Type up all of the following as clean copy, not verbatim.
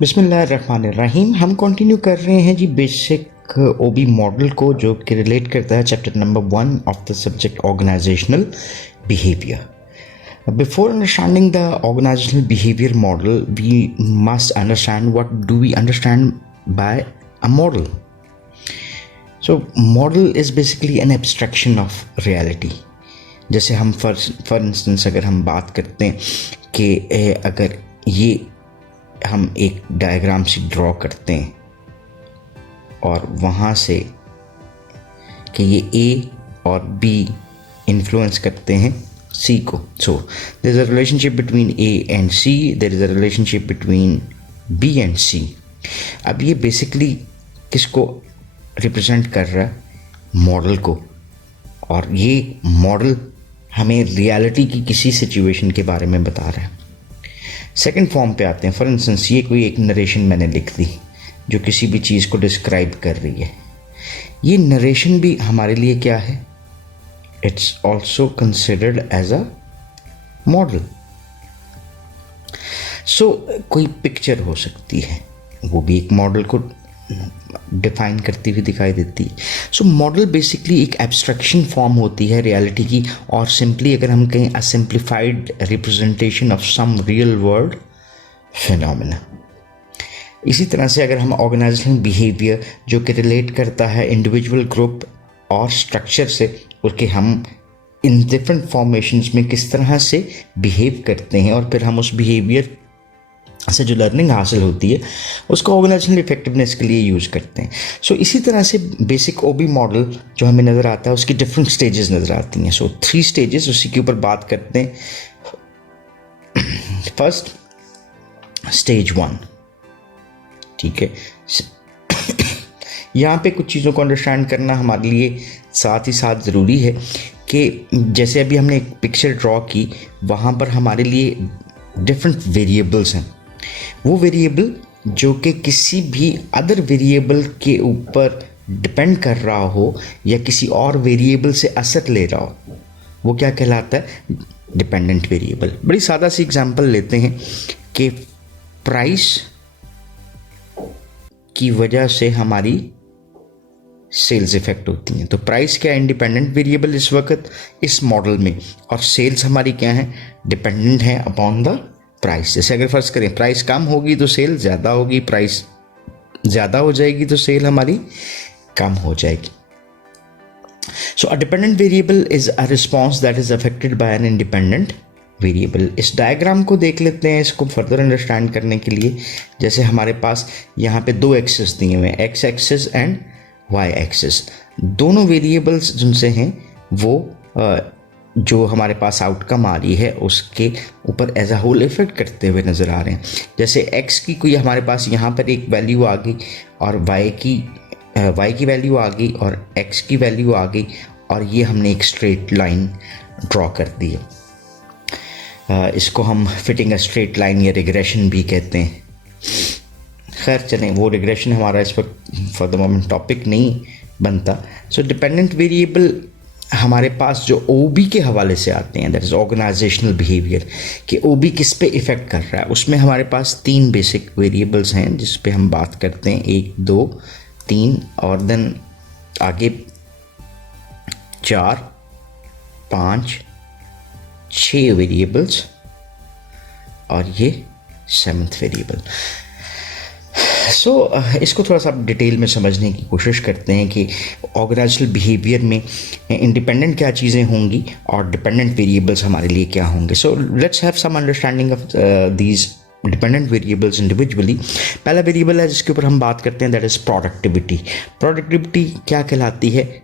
बिस्मिल्लाहिर्रहमानिर्रहीम। हम कंटिन्यू कर रहे हैं जी बेसिक ओबी मॉडल को, जो कि रिलेट करता है chapter number 1 of the subject organisational behaviour. Before understanding the organisational behaviour model, we must understand what do we understand by a model. So model is basically an abstraction of reality. जैसे हम for instance अगर हम बात करते हैं कि अगर ये हम एक डायग्राम से ड्रॉ करते हैं और वहाँ से कि ये ए और बी इन्फ्लुएंस करते हैं सी को। So there is a relationship between A and C, there is a relationship between B and C. अब ये बेसिकली किसको रिप्रेजेंट कर रहा है? मॉडल को। और ये मॉडल हमें रियलिटी की किसी सिचुएशन के बारे में बता रहा है। सेकंड फॉर्म पे आते हैं। फॉर इंस्टेंस ये कोई एक नरेशन मैंने लिख दी जो किसी भी चीज़ को डिस्क्राइब कर रही है। ये नरेशन भी हमारे लिए क्या है? It's also considered as a model. So कोई पिक्चर हो सकती है, वो भी एक मॉडल को डिफाइन करती हुई दिखाई देती है। सो मॉडल बेसिकली एक एब्स्ट्रैक्शन फॉर्म होती है रियलिटी की, और सिंपली अगर हम कहें a simplified representation of some real world phenomena. इसी तरह से अगर हम ऑर्गेनाइजेशनल बिहेवियर जो कि रिलेट करता है इंडिविजुअल, ग्रुप और स्ट्रक्चर से, उसके हम इन डिफरेंट फॉर्मेशंस में किस तरह से बिहेव करते हैं और फिर हम उस बिहेवियर से जो लर्निंग हासिल होती है उसको ऑर्गेनाइजेशनल इफेक्टिवनेस के लिए यूज़ करते हैं। सो इसी तरह से बेसिक ओबी मॉडल जो हमें नज़र आता है उसकी डिफरेंट स्टेजेस नज़र आती हैं। सो 3 स्टेजेस, उसी के ऊपर बात करते हैं। फर्स्ट स्टेज 1, ठीक है। यहाँ पे कुछ चीज़ों को अंडरस्टैंड करना हमारे लिए साथ ही साथ ज़रूरी है कि जैसे अभी हमने एक पिक्चर ड्रॉ की, वहाँ पर हमारे लिए डिफरेंट वेरिएबल्स हैं। वो वेरिएबल जो कि किसी भी अदर वेरिएबल के ऊपर डिपेंड कर रहा हो या किसी और वेरिएबल से असर ले रहा हो, वो क्या कहलाता है? Dependent variable. बड़ी सादा सी एग्जांपल लेते हैं कि प्राइस की वजह से हमारी सेल्स इफेक्ट होती हैं। तो प्राइस क्या इंडिपेंडेंट वेरिएबल इस वक्त इस मॉडल में, और सेल्स हमारी क्या है? डिपेंडेंट है अपॉन द प्राइस। जैसे अगर फर्ज करें प्राइस कम होगी तो सेल ज़्यादा होगी, प्राइस ज़्यादा हो जाएगी तो सेल हमारी कम हो जाएगी। So a dependent variable is a response that is affected by an independent variable. इस डायग्राम को देख लेते हैं इसको फर्दर अंडरस्टैंड करने के लिए। जैसे हमारे पास यहाँ पे 2 एक्सिस दिए हुए हैं, X axis and Y axis. दोनों वेरिएबल्स जिनसे हैं वो जो हमारे पास आउटकम आ रही है उसके ऊपर एज अ होल इफेक्ट करते हुए नज़र आ रहे हैं। जैसे x की कोई हमारे पास यहाँ पर एक वैल्यू आ गई और y की वैल्यू आ गई और x की वैल्यू आ गई, और ये हमने एक स्ट्रेट लाइन ड्रॉ कर दी है। इसको हम फिटिंग अ स्ट्रेट लाइन या रिग्रेशन भी कहते हैं। खैर चलें, वो रिग्रेशन हमारा इस वक्त फॉर द मोमेंट टॉपिक नहीं बनता। सो डिपेंडेंट वेरिएबल हमारे पास जो ओबी के हवाले से आते हैं, दैट इज़ ऑर्गेनाइजेशनल बिहेवियर, कि ओबी किस पे इफ़ेक्ट कर रहा है। उसमें हमारे पास 3 बेसिक वेरिएबल्स हैं जिस पे हम बात करते हैं, 1 2 3, और देन आगे 4 5 6 वेरिएबल्स, और ये 7th वेरिएबल। सो इसको थोड़ा सा डिटेल में समझने की कोशिश करते हैं कि ऑर्गेनाइजेशनल बिहेवियर में इंडिपेंडेंट क्या चीज़ें होंगी और डिपेंडेंट वेरिएबल्स हमारे लिए क्या होंगे। So let's have some understanding of these dependent variables individually. पहला वेरिएबल है जिसके ऊपर हम बात करते हैं, दैट इज़ प्रोडक्टिविटी। प्रोडक्टिविटी क्या कहलाती है?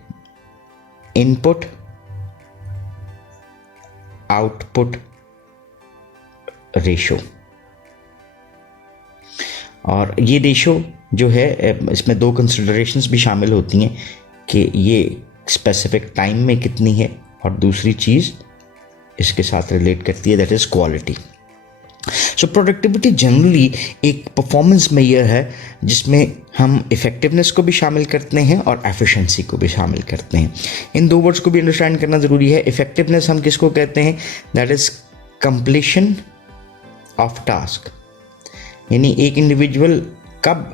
Input output ratio. और ये रेशो जो है इसमें 2 कंसिडरेशंस भी शामिल होती हैं कि ये स्पेसिफिक टाइम में कितनी है, और दूसरी चीज़ इसके साथ रिलेट करती है, that is quality. So productivity generally एक परफॉर्मेंस मेजर है जिसमें हम इफ़ेक्टिवनेस को भी शामिल करते हैं और एफिशिएंसी को भी शामिल करते हैं। इन 2 वर्ड्स को भी अंडरस्टैंड करना ज़रूरी है। इफ़ेक्टिवनेस हम किसको कहते हैं? That is completion of task, यानी एक इंडिविजुअल कब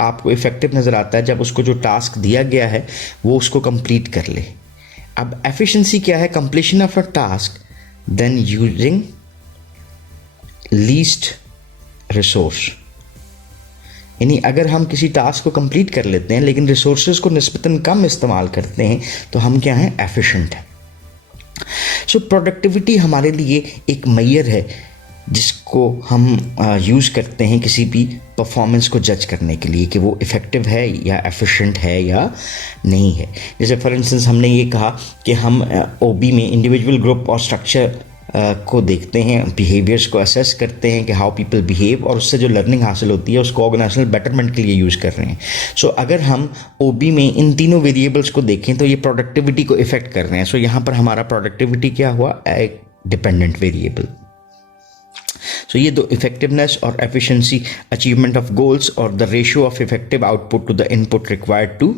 आपको इफेक्टिव नज़र आता है, जब उसको जो टास्क दिया गया है वो उसको कंप्लीट कर ले। अब एफिशिएंसी क्या है? Completion of a task then using least resource. यानी अगर हम किसी टास्क को कंप्लीट कर लेते हैं लेकिन रिसोर्सेज को निस्बतन कम इस्तेमाल करते हैं तो हम क्या हैं? एफिशिएंट हैं। सो प्रोडक्टिविटी हमारे लिए एक मैयर है जिसको हम यूज़ करते हैं किसी भी परफॉर्मेंस को जज करने के लिए कि वो इफ़ेक्टिव है या एफिशिएंट है या नहीं है। जैसे फॉर इंस्टेंस हमने ये कहा कि हम ओबी में इंडिविजुअल, ग्रुप और स्ट्रक्चर को देखते हैं, बिहेवियर्स को असेस करते हैं कि हाउ पीपल बिहेव, और उससे जो लर्निंग हासिल होती है उसको ऑर्गेनाइजेशनल बेटरमेंट के लिए यूज़ कर रहे हैं। सो अगर हम ओबी में इन तीनों वेरिएबल्स को देखें तो ये प्रोडक्टिविटी को इफेक्ट कर रहे हैं। सो यहाँ पर हमारा प्रोडक्टिविटी क्या हुआ? एक डिपेंडेंट वेरिएबल। सो ये दो, इफेक्टिवनेस और एफिशिएंसी, अचीवमेंट ऑफ गोल्स और the ratio of effective output to the input required to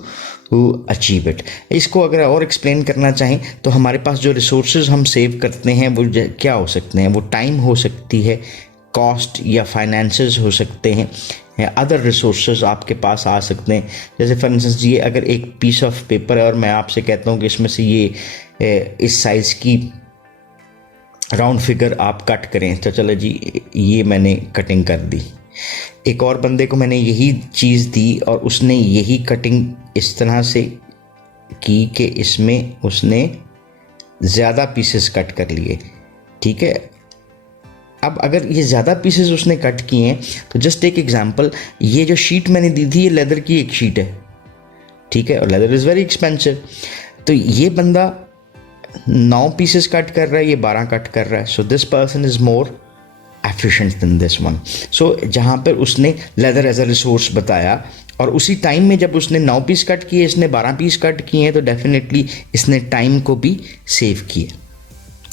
achieve it. इसको अगर और एक्सप्लेन करना चाहें तो हमारे पास जो रिसोर्सेज हम सेव करते हैं वो क्या हो सकते हैं? वो टाइम हो सकती है, कॉस्ट या फाइनेंसेस हो सकते हैं, अदर रिसोर्सेज आपके पास आ सकते हैं। जैसे फॉर इंस्टेंस ये अगर एक पीस ऑफ पेपर है और मैं आपसे कहता हूँ कि इसमें से ये इस साइज़ की राउंड फिगर आप कट करें, तो चलो जी ये मैंने कटिंग कर दी। एक और बंदे को मैंने यही चीज़ दी और उसने यही कटिंग इस तरह से की कि इसमें उसने ज़्यादा पीसेस कट कर लिए, ठीक है। अब अगर ये ज़्यादा पीसेस उसने कट किए हैं तो जस्ट एक एग्जांपल, ये जो शीट मैंने दी थी ये लेदर की एक शीट है, ठीक है, और लेदर इज़ वेरी एक्सपेंसिव। तो ये बंदा 9 पीसेस कट कर रहा है, ये 12 कट कर रहा है। So this person is more efficient than this one. So जहाँ पर उसने लेदर एज अ रिसोर्स बताया और उसी टाइम में जब उसने 9 पीस कट किए, इसने 12 पीस कट किए हैं, तो डेफिनेटली इसने टाइम को भी सेव किया।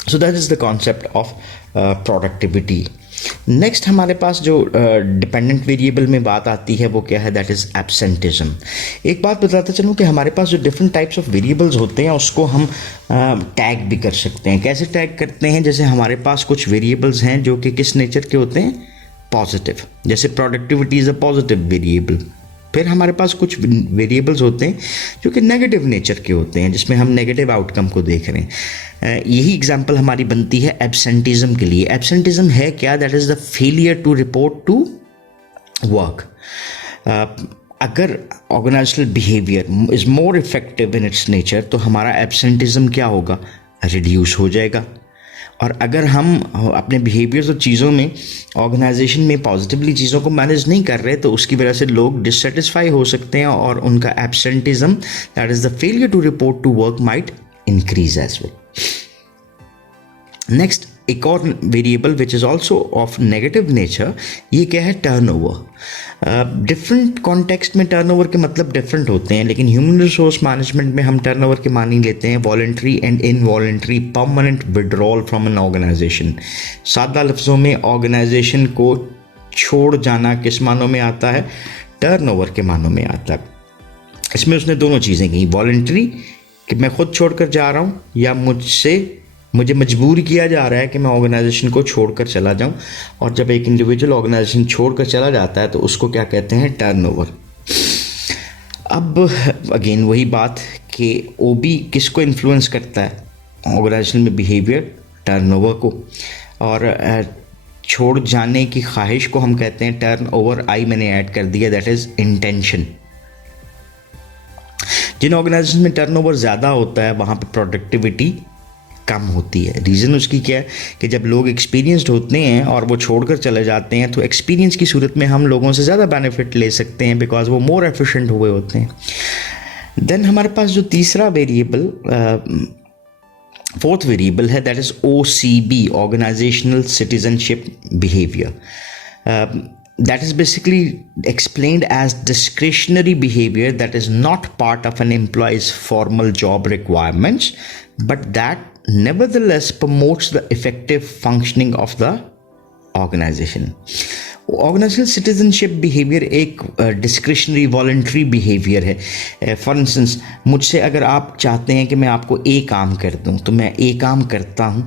So that is the concept of productivity. Next हमारे पास जो डिपेंडेंट वेरिएबल में बात आती है वो क्या है? That is absenteeism. एक बात बताता चलूँ कि हमारे पास जो डिफरेंट टाइप्स ऑफ वेरिएबल्स होते हैं उसको हम टैग भी कर सकते हैं। कैसे टैग करते हैं? जैसे हमारे पास कुछ वेरिएबल्स हैं जो कि किस नेचर के होते हैं? पॉजिटिव। जैसे productivity is a positive variable. फिर हमारे पास कुछ वेरिएबल्स होते हैं जो कि नेगेटिव नेचर के होते हैं, जिसमें हम नेगेटिव आउटकम को देख रहे हैं। यही एग्जांपल हमारी बनती है एब्सेंटिज्म के लिए। एब्सेंटिज्म है क्या? That is the failure to report to work. अगर organisational behaviour is more effective in its nature तो हमारा एब्सेंटिज्म क्या होगा? रिड्यूस हो जाएगा। और अगर हम अपने बिहेवियर्स और चीज़ों में, ऑर्गेनाइजेशन में पॉजिटिवली चीज़ों को मैनेज नहीं कर रहे तो उसकी वजह से लोग डिससेटिस्फाई हो सकते हैं और उनका absenteeism, that is the failure to report to work, might increase as well. Next एक और variable which is also of negative nature, ये क्या है? टर्नओवर। डिफरेंट कॉन्टेक्स्ट में टर्नओवर के मतलब डिफरेंट होते हैं, लेकिन ह्यूमन रिसोर्स मैनेजमेंट में हम टर्नओवर के मानी लेते हैं voluntary and involuntary permanent withdrawal from an organisation. सादा लफ्ज़ों में ऑर्गेनाइजेशन को छोड़ जाना किस मानों में आता है? टर्नओवर के मानों में आता है। इसमें उसने दोनों चीज़ें कही, वॉलंटरी कि मैं खुद छोड़कर जा रहा हूँ या मुझे मजबूर किया जा रहा है कि मैं ऑर्गेनाइजेशन को छोड़कर चला जाऊं। और जब एक इंडिविजुअल ऑर्गेनाइजेशन छोड़कर चला जाता है तो उसको क्या कहते हैं? टर्नओवर। अब अगेन वही बात कि ओबी किसको इन्फ्लुएंस करता है? ऑर्गेनाइजेशन में बिहेवियर, टर्नओवर को। और छोड़ जाने की ख्वाहिश को हम कहते हैं टर्नओवर। आई मैंने ऐड कर दिया, दैट इज़ इंटेंशन। जिन ऑर्गेनाइजेशन में टर्नओवर ज़्यादा होता है वहाँ पर प्रोडक्टिविटी कम होती है। रीज़न उसकी क्या है कि जब लोग एक्सपीरियंस्ड होते हैं और वो छोड़कर चले जाते हैं तो एक्सपीरियंस की सूरत में हम लोगों से ज़्यादा बेनिफिट ले सकते हैं बिकॉज वो मोर एफिशिएंट हुए होते हैं। देन हमारे पास जो तीसरा वेरिएबल, फोर्थ वेरिएबल है, that is OCB, organisational citizenship behaviour. That is basically explained as discretionary behavior that is not part of an employee's formal job requirements, but that nevertheless promotes the effective functioning of the organization. Organisational citizenship behaviour एक discretionary voluntary behaviour है। For instance, मुझसे अगर आप चाहते हैं कि मैं आपको ए काम कर दूं तो मैं ए काम करता हूं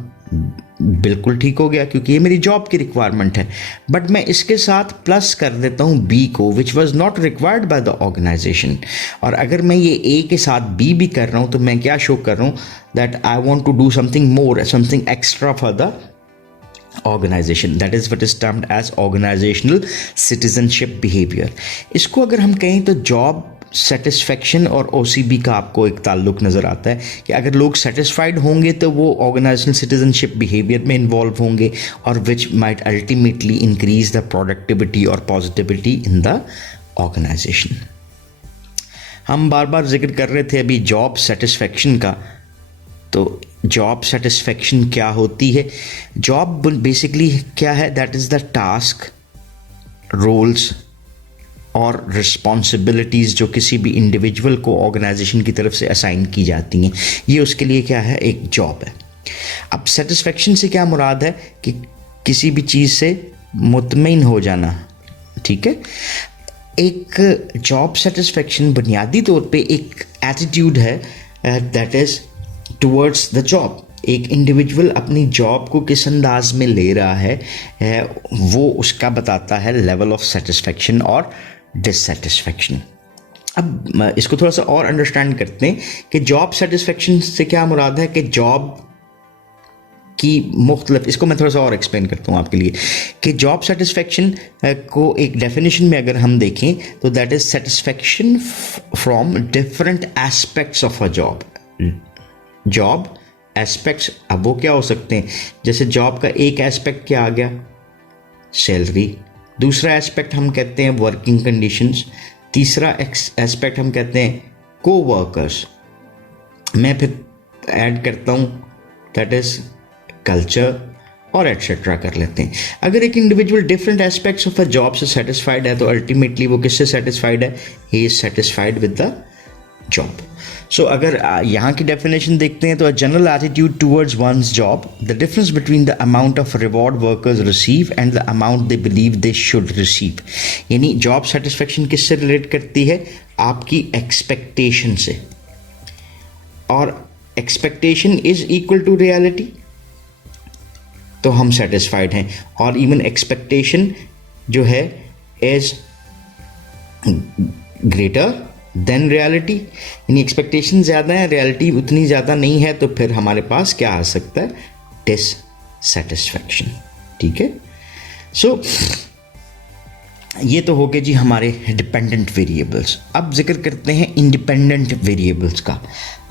बिल्कुल ठीक हो गया, क्योंकि ये मेरी जॉब की रिक्वायरमेंट है। बट मैं इसके साथ प्लस कर देता हूँ बी को, which was not required by the organisation. और अगर मैं ये ए के साथ बी भी कर रहा हूँ तो मैं क्या शो कर रहा हूँ, that I want to do something more, something extra for the organisation. That is what is termed as organisational citizenship behaviour. इसको अगर हम कहें तो जॉब सेटिस्फेक्शन और ओसीबी का आपको एक ताल्लुक नज़र आता है कि अगर लोग सेटिस्फाइड होंगे तो वो ऑर्गेनाइजेशनल सिटीजनशिप बिहेवियर में इन्वॉल्व होंगे, और which might ultimately increase the productivity और पॉजिटिविटी इन द ऑर्गेनाइजेशन। हम बार बार जिक्र कर रहे थे अभी जॉब सेटिस्फेक्शन का, तो जॉब सेटिस्फेक्शन क्या होती है? जॉब बेसिकली क्या है? That is the task, roles और रिस्पॉन्सिबिलिटीज़ जो किसी भी इंडिविजुअल को ऑर्गेनाइजेशन की तरफ से असाइन की जाती हैं, ये उसके लिए क्या है? एक जॉब है। अब सेटिस्फेक्शन से क्या मुराद है? कि किसी भी चीज़ से मुतमईन हो जाना, ठीक है। एक जॉब सेटिस्फेक्शन बुनियादी तौर पे एक एटीट्यूड है that is towards the job. एक इंडिविजुअल अपनी जॉब को किस अंदाज में ले रहा है वो उसका बताता है लेवल ऑफ सेटिस्फेक्शन और डिससेटिस्फेक्शन। अब इसको थोड़ा सा और अंडरस्टैंड करते हैं कि जॉब सेटिस्फेक्शन से क्या मुराद है, कि जॉब की मुख्तलिफ, इसको मैं थोड़ा सा और एक्सप्लेन करता हूँ आपके लिए कि जॉब सेटिस्फेक्शन को एक डेफिनेशन में अगर हम देखें तो that is satisfaction from different aspects of a job. Job aspects, अब वो क्या हो सकते हैं? जैसे जॉब का एक एस्पेक्ट क्या आ गया? सैलरी। दूसरा एस्पेक्ट हम कहते हैं वर्किंग कंडीशंस। तीसरा एस्पेक्ट हम कहते हैं को वर्कर्स। मैं फिर ऐड करता हूँ दैट इज कल्चर और एटसेट्रा कर लेते हैं। अगर एक individual different aspects of a job से सेटिस्फाइड है तो अल्टीमेटली वो किससे सेटिस्फाइड है? He is satisfied with the job. So अगर यहाँ की डेफिनेशन देखते हैं तो a general attitude towards one's job, the difference between the amount of reward workers receive and the amount they believe they should receive. यानी job satisfaction किससे relate करती है? आपकी एक्सपेक्टेशन से, और expectation is equal to reality, तो हम satisfied हैं। और इवन एक्सपेक्टेशन जो है इज ग्रेटर देन रियलिटी, यानी एक्सपेक्टेशन ज़्यादा है, रियलिटी उतनी ज़्यादा नहीं है, तो फिर हमारे पास क्या आ सकता है? डिससेटिस्फैक्शन। ठीक है। सो ये तो हो गए जी हमारे डिपेंडेंट वेरिएबल्स। अब जिक्र करते हैं इंडिपेंडेंट वेरिएबल्स का।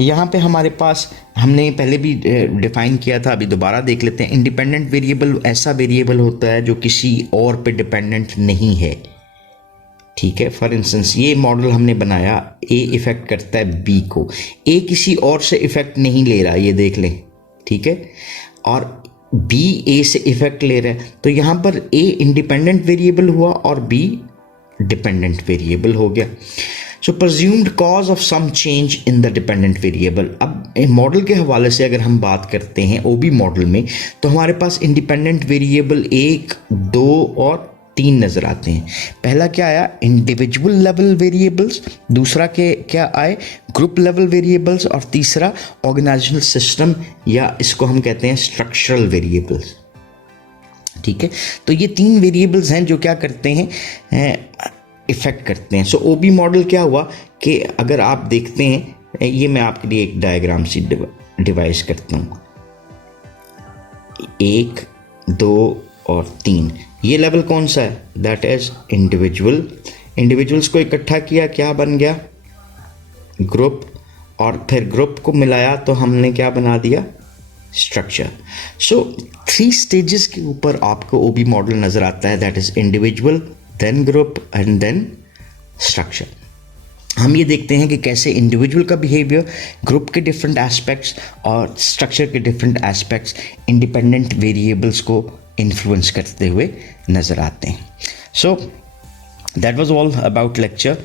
यहाँ पे हमारे पास, हमने पहले भी डिफाइन किया था, अभी दोबारा देख लेते हैं। इंडिपेंडेंट वेरिएबल ऐसा वेरिएबल होता है जो किसी और पे डिपेंडेंट नहीं है। ठीक है। फॉर इंस्टेंस ये मॉडल हमने बनाया, ए इफेक्ट करता है बी को, ए किसी और से इफेक्ट नहीं ले रहा, ये देख लें। ठीक है। और बी ए से इफेक्ट ले रहा है, तो यहाँ पर ए इंडिपेंडेंट वेरिएबल हुआ और बी डिपेंडेंट वेरिएबल हो गया। So presumed cause of some change in the dependent variable. अब मॉडल के हवाले से अगर हम बात करते हैं ओबी मॉडल में, तो हमारे पास इंडिपेंडेंट वेरिएबल 1, 2 और 3 नज़र आते हैं। पहला क्या आया? Individual level variables. दूसरा के क्या आए? Group level variables. और तीसरा ऑर्गेनाइजेशनल सिस्टम, या इसको हम कहते हैं स्ट्रक्चरल वेरिएबल्स। ठीक है। तो ये 3 वेरिएबल्स हैं जो क्या करते हैं? इफेक्ट करते हैं। सो ओबी मॉडल क्या हुआ कि अगर आप देखते हैं, ये मैं आपके लिए एक डायग्राम सी डिवाइस करता हूँ। 1, 2 और 3, ये लेवल कौन सा है? That is individual. इंडिविजुअल्स को इकट्ठा किया, क्या बन गया? ग्रुप। और फिर ग्रुप को मिलाया तो हमने क्या बना दिया? स्ट्रक्चर। सो 3 स्टेजेस के ऊपर आपको ओबी मॉडल नजर आता है, that is individual, then group and then structure. हम ये देखते हैं कि कैसे इंडिविजुअल का बिहेवियर, ग्रुप के डिफरेंट एस्पेक्ट्स और स्ट्रक्चर के डिफरेंट एस्पेक्ट्स इंडिपेंडेंट वेरिएबल्स को इन्फ्लुएंस करते हुए नज़र आते हैं। So that was all about lecture.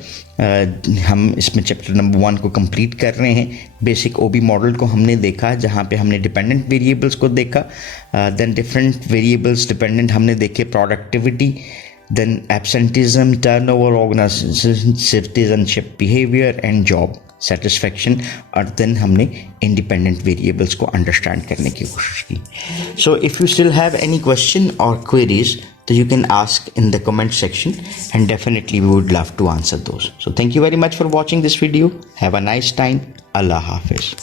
हम इसमें चैप्टर नंबर 1 को कंप्लीट कर रहे हैं। बेसिक ओबी मॉडल को हमने देखा, जहाँ पे हमने डिपेंडेंट वेरिएबल्स को देखा, देन डिफरेंट वेरिएबल्स डिपेंडेंट हमने देखे, productivity, then absenteeism, turnover, organization, citizenship behavior and job satisfaction, और देन हमने इंडिपेंडेंट वेरिएबल्स को अंडरस्टैंड करने की कोशिश की. So if you still have any question और queries, so you can ask in the comment section and definitely we would love to answer those. So thank you very much for watching this video. Have a nice time. Allah Hafiz.